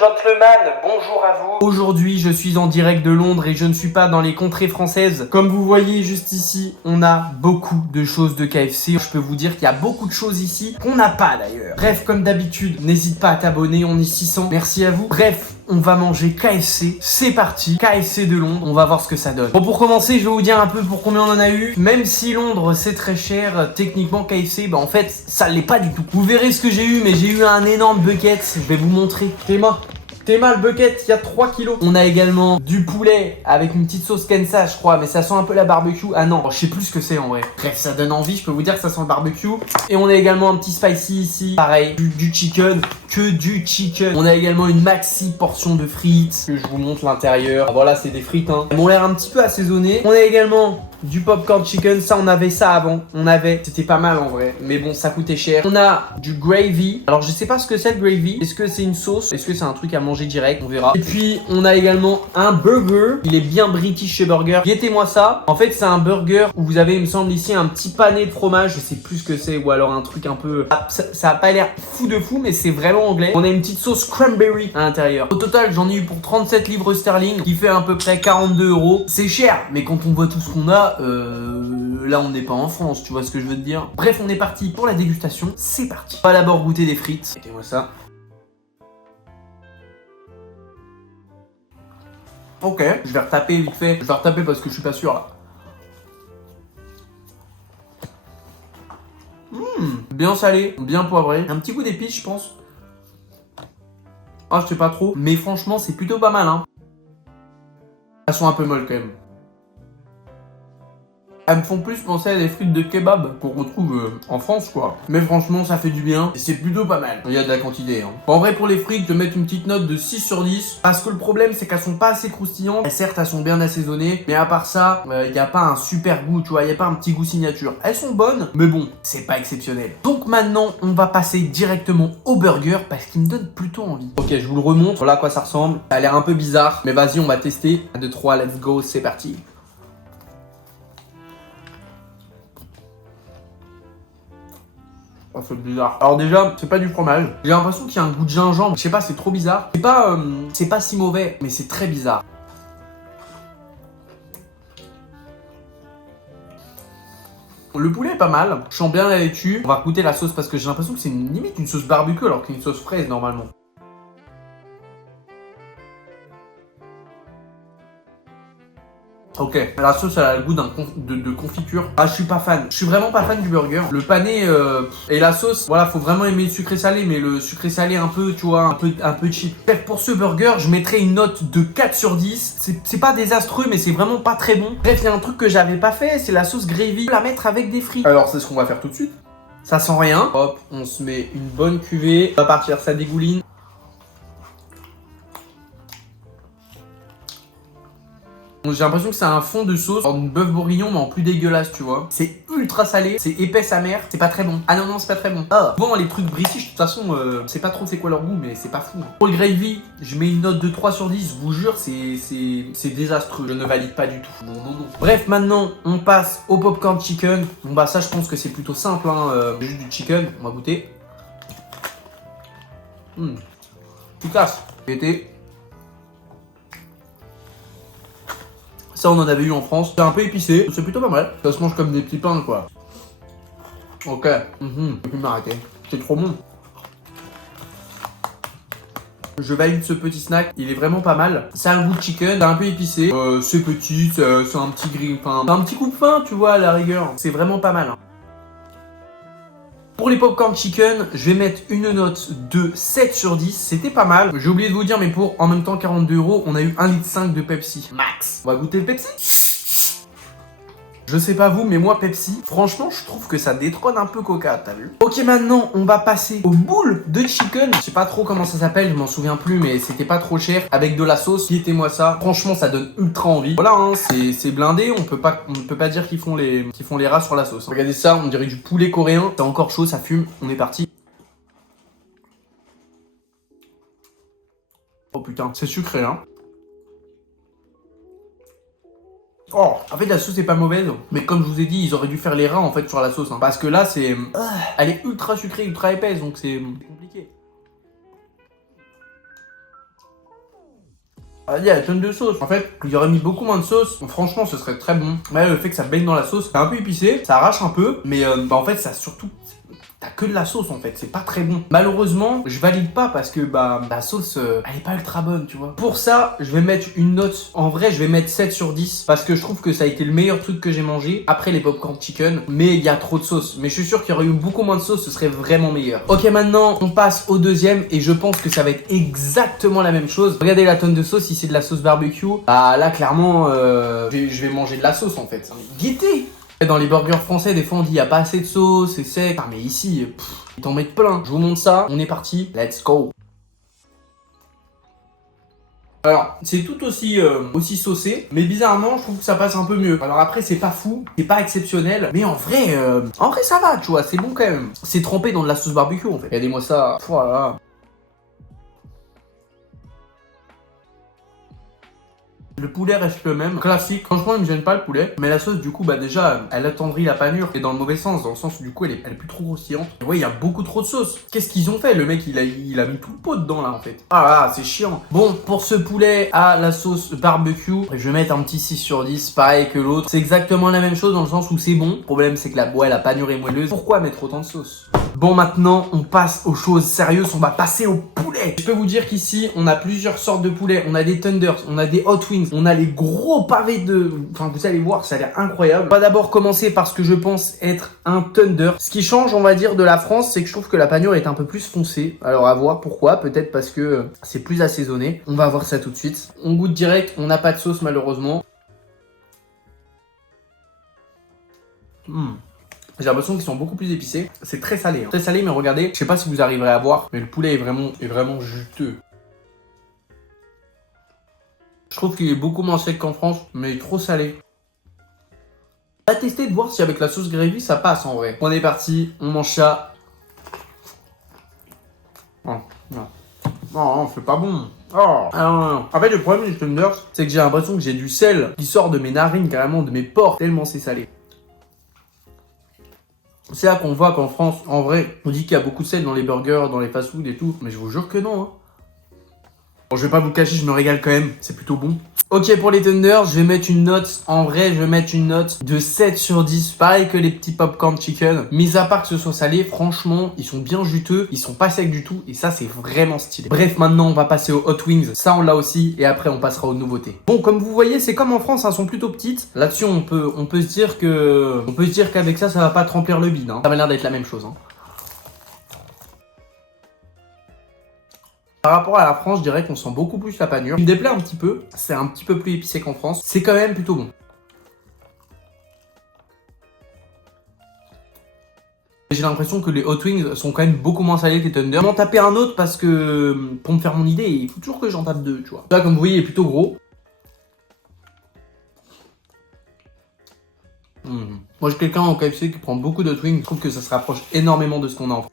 gentlemen, bonjour à vous. Aujourd'hui, je suis en direct de Londres et je ne suis pas dans les contrées françaises. Comme vous voyez juste ici, on a beaucoup de choses de KFC. Je peux vous dire qu'il y a beaucoup de choses ici qu'on n'a pas d'ailleurs. Bref, comme d'habitude, n'hésite pas à t'abonner, on est 600. Merci à vous. Bref, on va manger KFC. C'est parti, KFC de Londres. On va voir ce que ça donne. Bon, pour commencer, je vais vous dire un peu pour combien on en a eu. Même si Londres, c'est très cher, techniquement KFC, bah en fait, ça l'est pas du tout. Vous verrez ce que j'ai eu, mais j'ai eu un énorme bucket. Je vais vous montrer. Théma, le bucket, il y a 3 kilos. On a également du poulet avec une petite sauce Kensa, je crois, mais ça sent un peu la barbecue. Ah non, je sais plus ce que c'est en vrai. Bref, ça donne envie, je peux vous dire que ça sent le barbecue. Et on a également un petit spicy ici. Pareil, du chicken, que du chicken. On a également une maxi portion de frites, que je vous montre l'intérieur. Voilà, c'est des frites, hein. Elles m'ont l'air un petit peu assaisonnées. On a également du popcorn chicken, ça on avait ça avant, c'était pas mal en vrai, mais bon ça coûtait cher. On a du gravy, alors je sais pas ce que c'est le gravy, est-ce que c'est une sauce, est-ce que c'est un truc à manger direct, on verra. Et puis on a également un burger, il est bien British ce burger, guettez-moi ça. En fait c'est un burger où vous avez il me semble ici un petit pané de fromage, je sais plus ce que c'est, ou alors un truc un peu, ça a pas l'air fou de fou mais c'est vraiment anglais. On a une petite sauce cranberry à l'intérieur. Au total j'en ai eu pour 37 livres sterling, qui fait à peu près 42 €. C'est cher, mais quand on voit tout ce qu'on a, là on n'est pas en France, tu vois ce que je veux te dire. Bref, on est parti pour la dégustation, c'est parti. On va d'abord goûter des frites. Mettez-moi ça. Ok, je vais retaper vite fait. Je vais retaper parce que je suis pas sûr là. Bien salé, bien poivré. Un petit goût d'épices, je pense. Ah, je sais pas trop. Mais franchement, c'est plutôt pas mal, hein. Elles sont un peu molles quand même. Elles me font plus penser à des frites de kebab qu'on retrouve en France quoi. Mais franchement ça fait du bien et c'est plutôt pas mal. Il y a de la quantité hein. Bon, en vrai pour les frites je vais mettre une petite note de 6 sur 10. Parce que le problème c'est qu'elles sont pas assez croustillantes. Et certes elles sont bien assaisonnées. Mais à part ça il n'y a pas un super goût tu vois. Il n'y a pas un petit goût signature. Elles sont bonnes mais bon c'est pas exceptionnel. Donc maintenant on va passer directement au burger parce qu'il me donne plutôt envie. Ok je vous le remontre. Voilà à quoi ça ressemble. Ça a l'air un peu bizarre. Mais vas-y on va tester. 1, 2, 3 let's go c'est parti. Oh, c'est bizarre. Alors déjà, c'est pas du fromage. J'ai l'impression qu'il y a un goût de gingembre. Je sais pas, c'est trop bizarre. C'est pas si mauvais, mais c'est très bizarre. Le poulet est pas mal. Je sens bien la laitue. On va goûter la sauce parce que j'ai l'impression que c'est limite une sauce barbecue alors qu'une sauce fraise normalement. Ok, la sauce elle a le goût de confiture. Ah je suis pas fan, je suis vraiment pas fan du burger. Le pané et la sauce, voilà faut vraiment aimer le sucré salé. Mais le sucré salé un peu, tu vois, un peu cheap. Bref, pour ce burger, je mettrais une note de 4 sur 10. C'est pas désastreux mais c'est vraiment pas très bon. Bref, il y a un truc que j'avais pas fait, c'est la sauce gravy. La mettre avec des frites. Alors c'est ce qu'on va faire tout de suite. Ça sent rien. Hop, on se met une bonne cuvée. On va partir, ça dégouline. J'ai l'impression que c'est un fond de sauce, genre d'une bœuf bourguignon mais en plus dégueulasse tu vois. C'est ultra salé, c'est épaisse amère, c'est pas très bon. Ah non c'est pas très bon. Ah. Bon les trucs british de toute façon, c'est pas trop c'est quoi leur goût mais c'est pas fou. Hein. Pour le gravy, je mets une note de 3 sur 10, je vous jure c'est désastreux. Je ne valide pas du tout. Non. Bref maintenant on passe au popcorn chicken. Bon bah ça je pense que c'est plutôt simple hein, juste du chicken, on va goûter. Tu casses. Été. Ça on en avait eu en France, c'est un peu épicé, c'est plutôt pas mal. Ça se mange comme des petits pains quoi. Ok, je vais m'arrêter, c'est trop bon. Je valide ce petit snack, il est vraiment pas mal. Ça a un goût de chicken, c'est un peu épicé. C'est petit, c'est un petit grill, enfin, c'est un petit coup de pain tu vois à la rigueur. C'est vraiment pas mal. Hein. Pour les popcorn chicken, je vais mettre une note de 7 sur 10. C'était pas mal. J'ai oublié de vous dire, mais pour en même temps 42 €, on a eu 1,5 litre de Pepsi. Max. On va goûter le Pepsi. Je sais pas vous, mais moi Pepsi, franchement, je trouve que ça détrône un peu Coca, t'as vu? Ok, maintenant, on va passer aux boules de chicken. Je sais pas trop comment ça s'appelle, je m'en souviens plus, mais c'était pas trop cher. Avec de la sauce, guettez-moi ça. Franchement, ça donne ultra envie. Voilà, hein, c'est blindé, on peut pas dire qu'ils font les rats sur la sauce. Hein. Regardez ça, on dirait du poulet coréen. C'est encore chaud, ça fume. On est parti. Oh putain, c'est sucré, hein. Oh, en fait la sauce est pas mauvaise, mais comme je vous ai dit, ils auraient dû faire les rats en fait sur la sauce, hein, parce que là c'est, elle est ultra sucrée, ultra épaisse, donc c'est compliqué. Ah, il y a tonne de sauce. En fait, il y aurait mis beaucoup moins de sauce. Franchement, ce serait très bon. Mais le fait que ça baigne dans la sauce, c'est un peu épicé, ça arrache un peu, mais en fait, ça surtout. T'as que de la sauce en fait, c'est pas très bon. Malheureusement, je valide pas parce que la sauce, elle est pas ultra bonne, tu vois. Pour ça, je vais mettre une note. En vrai, je vais mettre 7 sur 10 parce que je trouve que ça a été le meilleur truc que j'ai mangé après les popcorn chicken. Mais il y a trop de sauce. Mais je suis sûr qu'il y aurait eu beaucoup moins de sauce, ce serait vraiment meilleur. Ok, maintenant, on passe au deuxième et je pense que ça va être exactement la même chose. Regardez la tonne de sauce, si c'est de la sauce barbecue. Bah là, clairement, je vais manger de la sauce en fait. Guettez! Dans les burgers français, des fois on dit il n'y a pas assez de sauce, c'est sec. Ah, mais ici, ils t'en mettent plein. Je vous montre ça, on est parti, let's go. Alors, c'est tout aussi saucé, mais bizarrement, je trouve que ça passe un peu mieux. Alors après, c'est pas fou, c'est pas exceptionnel, mais en vrai ça va, tu vois, c'est bon quand même. C'est trempé dans de la sauce barbecue en fait. Regardez-moi ça, voilà. Le poulet reste le même, classique. Franchement, il me gêne pas le poulet. Mais la sauce, du coup, bah déjà, elle attendrit la panure. Et dans le mauvais sens, dans le sens où du coup, elle est plus trop grossillante. Et ouais, il y a beaucoup trop de sauce. Qu'est-ce qu'ils ont fait? Le mec, il a mis tout le pot dedans là, en fait. Ah là, c'est chiant. Bon, pour ce poulet à la sauce barbecue, je vais mettre un petit 6 sur 10, pareil que l'autre. C'est exactement la même chose dans le sens où c'est bon. Le problème, c'est que la panure est moelleuse. Pourquoi mettre autant de sauce? Bon, maintenant, on passe aux choses sérieuses. On va passer au poulet. Je peux vous dire qu'ici, on a plusieurs sortes de poulets. On a des tenders, on a des hot wings, on a les gros pavés de... Enfin, vous allez voir, ça a l'air incroyable. On va d'abord commencer par ce que je pense être un tender. Ce qui change, on va dire, de la France, c'est que je trouve que la panure est un peu plus foncée. Alors, à voir pourquoi. Peut-être parce que c'est plus assaisonné. On va voir ça tout de suite. On goûte direct. On n'a pas de sauce, malheureusement. J'ai l'impression qu'ils sont beaucoup plus épicés. C'est très salé. Hein. Très salé, mais regardez, je sais pas si vous arriverez à voir, mais le poulet est vraiment juteux. Je trouve qu'il est beaucoup moins sec qu'en France, mais il est trop salé. On va tester de voir si avec la sauce gravy ça passe en vrai. On est parti, on mange ça. Oh, non. Non, c'est pas bon. Oh. Ah, non. En fait, le problème du tenders, c'est que j'ai l'impression que j'ai du sel qui sort de mes narines, carrément de mes pores, tellement c'est salé. C'est là qu'on voit qu'en France, en vrai, on dit qu'il y a beaucoup de sel dans les burgers, dans les fast-food et tout. Mais je vous jure que non. Hein. Bon, je vais pas vous cacher, je me régale quand même. C'est plutôt bon. Ok, pour les tenders, je vais mettre une note. En vrai, je vais mettre une note de 7 sur 10. Pareil que les petits popcorn chicken. Mis à part que ce soit salé, franchement, ils sont bien juteux. Ils sont pas secs du tout. Et ça, c'est vraiment stylé. Bref, maintenant, on va passer aux hot wings. Ça, on l'a aussi. Et après, on passera aux nouveautés. Bon, comme vous voyez, c'est comme en France, elles sont plutôt petites. Là-dessus, on peut se dire que... On peut se dire qu'avec ça, ça va pas te remplir le bide. Hein. Ça va l'air d'être la même chose. Hein. Par rapport à la France, je dirais qu'on sent beaucoup plus la panure. Il me déplaît un petit peu, c'est un petit peu plus épicé qu'en France. C'est quand même plutôt bon. J'ai l'impression que les hot wings sont quand même beaucoup moins salés que les tenders. Je vais m'en taper un autre parce que, pour me faire mon idée, il faut toujours que j'en tape deux, tu vois. Là, comme vous voyez, il est plutôt gros. Moi, je suis quelqu'un au KFC qui prend beaucoup de hot wings. Je trouve que ça se rapproche énormément de ce qu'on a en France.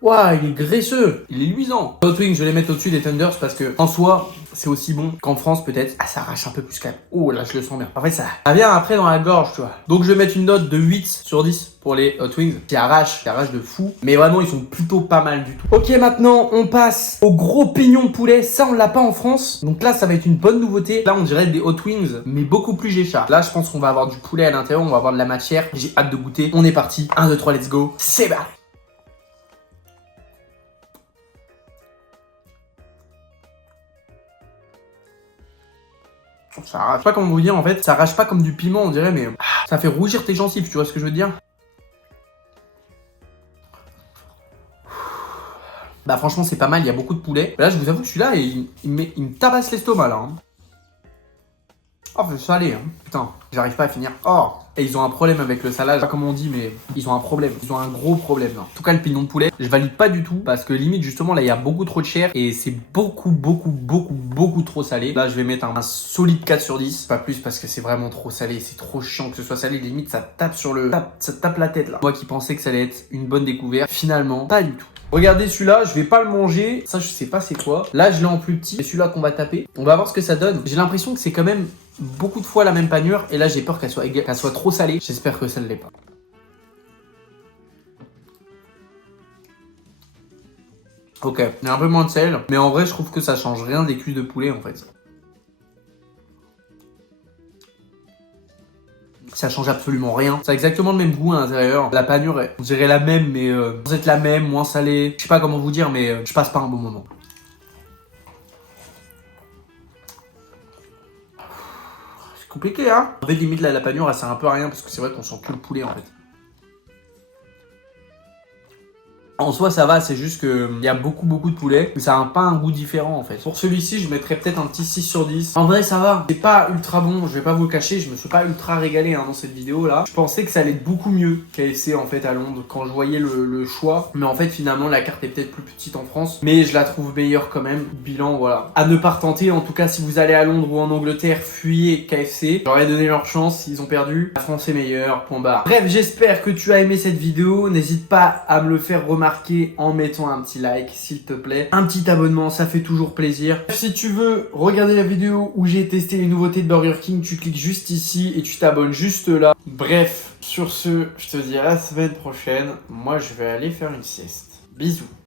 Waouh, il est graisseux, il est luisant. Hot wings, je vais les mettre au-dessus des tenders parce que en soi, c'est aussi bon qu'en France peut-être. Ah, ça arrache un peu plus quand même. Oh là, je le sens bien. En fait, ça vient après dans la gorge, tu vois. Donc, je vais mettre une note de 8 sur 10 pour les hot wings qui arrachent de fou. Mais vraiment, ils sont plutôt pas mal du tout. Ok, maintenant, on passe au gros pignon de poulet. Ça, on l'a pas en France. Donc là, ça va être une bonne nouveauté. Là, on dirait des hot wings, mais beaucoup plus géchard. Là, je pense qu'on va avoir du poulet à l'intérieur, on va avoir de la matière. J'ai hâte de goûter. On est parti. 1, 2, 3, let's go. C'est parti. Ça arrache pas, comment vous dire, en fait, ça arrache pas comme du piment, on dirait, mais ça fait rougir tes gencives, tu vois ce que je veux dire? Bah franchement, c'est pas mal, il y a beaucoup de poulet. Là, je vous avoue que celui-là, il me tabasse l'estomac, là. Hein. Oh, c'est salé, hein. Putain, j'arrive pas à finir. Oh, et ils ont un problème avec le salade. Je sais pas comment on dit, mais ils ont un problème. Ils ont un gros problème, là. En tout cas, le pignon de poulet, je valide pas du tout. Parce que limite, justement, là, il y a beaucoup trop de chair. Et c'est beaucoup trop salé. Là, je vais mettre un solide 4 sur 10. Pas plus parce que c'est vraiment trop salé. C'est trop chiant que ce soit salé. Limite, ça tape sur le... Ça tape la tête, là. Moi qui pensais que ça allait être une bonne découverte. Finalement, pas du tout. Regardez celui-là, je vais pas le manger. Ça, je sais pas c'est quoi. Là, je l'ai en plus petit. C'est celui-là qu'on va taper. On va voir ce que ça donne. J'ai l'impression que c'est quand même beaucoup de fois la même panure. Et là, j'ai peur qu'elle soit trop salée. J'espère que ça ne l'est pas. Ok, il y a un peu moins de sel, mais en vrai, je trouve que ça change rien des cuisses de poulet en fait. Ça change absolument rien. Ça a exactement le même goût à l'intérieur. La panure, on dirait la même, mais sans être la même, moins salée. Je sais pas comment vous dire, mais je passe pas un bon moment. C'est compliqué, hein. En fait, limite, là, la panure, elle sert un peu à rien, parce que c'est vrai qu'on sent que le poulet, en fait. En soi, ça va, c'est juste qu'il y a beaucoup de poulet, mais ça a pas un goût différent en fait. Pour celui-ci, je mettrais peut-être un petit 6 sur 10. En vrai, ça va. C'est pas ultra bon, je vais pas vous le cacher, je me suis pas ultra régalé dans cette vidéo là. Je pensais que ça allait être beaucoup mieux KFC en fait à Londres quand je voyais le choix. Mais en fait, finalement, la carte est peut-être plus petite en France, mais je la trouve meilleure quand même. Bilan, voilà. À ne pas retenter, en tout cas, si vous allez à Londres ou en Angleterre, fuyez KFC. J'aurais donné leur chance, ils ont perdu. La France est meilleure, point barre. Bref, j'espère que tu as aimé cette vidéo. N'hésite pas à me le faire remarquer en mettant un petit like s'il te plaît, un petit abonnement, ça fait toujours plaisir. Si tu veux regarder la vidéo où j'ai testé les nouveautés de Burger King, tu cliques juste ici et tu t'abonnes juste là. Bref, sur ce, je te dis à la semaine prochaine. Moi je vais aller faire une sieste. Bisous.